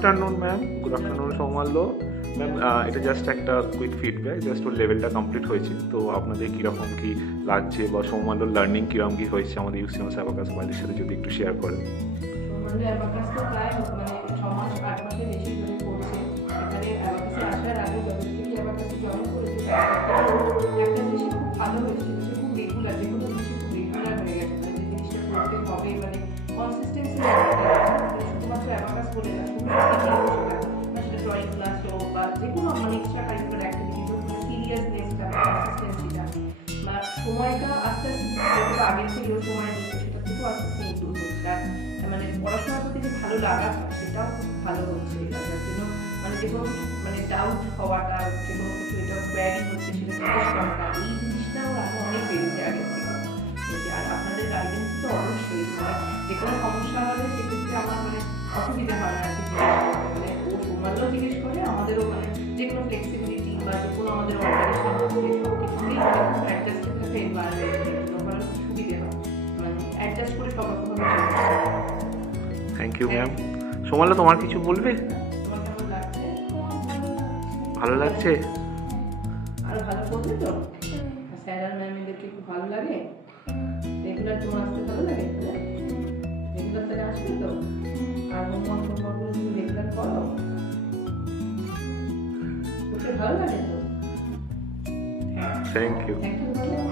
Afternoon ma'am, good afternoon Soumalya ma'am. এটা just একটা quick feedback, just ওর লেভেলটা কমপ্লিট হয়েছে, তো আপনাদের কীরকম কী লাগছে বা সৌমাল্যর লার্নিং কীরকম কী হয়েছে আমাদের ইউসিএমএস অ্যাবাকাস ওয়ার্ল্ডের সাথে যদি একটু শেয়ার করেন। সৌমাল্য অ্যাবাকাস তো প্রায় 6 মাস 8 মাসের বেশি ধরে করছে। এখানে অ্যাবাকাসে আসার আগে যখন থেকে অ্যাবাকাসে জয়েন করেছে একটা জিনিস খুব ভালো হয়েছে, সেটা খুব রেগুলার, যে কোনো জিনিস খুব রেগুলার হয়ে গেছে, যে জিনিসটা করতে হবে, কনসিস্টেন্সি শুধুমাত্র অ্যাবাকাস বলে না, সেটা ড্রয়িং ক্লাস হোক বা যে কোনো এক্সট্রা কারিকুলার অ্যাক্টিভিটিস হোক, সিরিয়াসনেসটা, কনসিস্টেন্সিটা বা সময়টা আস্তে আস্তে যেটা আগের থেকেও সময় দিচ্ছে সেটা থেকেও আস্তে আস্তে ইমপ্রুভ হচ্ছে। আর পড়াশোনার প্রতি যে ভালো লাগা সেটাও খুব ভালো হচ্ছে। যার জন্য যে কোনো ডাউট হওয়াটা, যে কোনো কিছু এটা কোয়ারি হচ্ছে সেটা জিজ্ঞেস করাটা, এই জিনিসটাও আরো অনেক বেড়েছে আগের থেকে। আর আপনাদের গাইডেন্স তো অবশ্যই, যে কোনো সমস্যা হলে সেক্ষেত্রে আমার অসুবিধা হয় না, ও সৌমাল্য জিজ্ঞেস করে, আমাদেরও যে কোনো ফ্লেক্সিবিলিটি বা যে কোনো আমাদের অপারেশন সব কিছুই খুব অ্যাডজাস্টেড থাকে এনভায়রনমেন্টের জন্য, সুবিধে হয়, অ্যাডজাস্ট করে সব রকমভাবে চলছে। Thank you ma'am. সৌমাল্য তোমার কিছু বলবে? তোমার কেমন লাগছে? ভালো লাগছে? আরো ভালো করবে তো? স্যার আর ম্যামদেরকে খুব ভালো লাগে? রেগুলার তোমার আসতে ভালো লাগে? রেগুলার তাহলে আসবে তো? আর হোমওয়ার্কগুলো তুমি রেগুলার করো? করতে ভালো লাগে তো? Thank you. Thank you.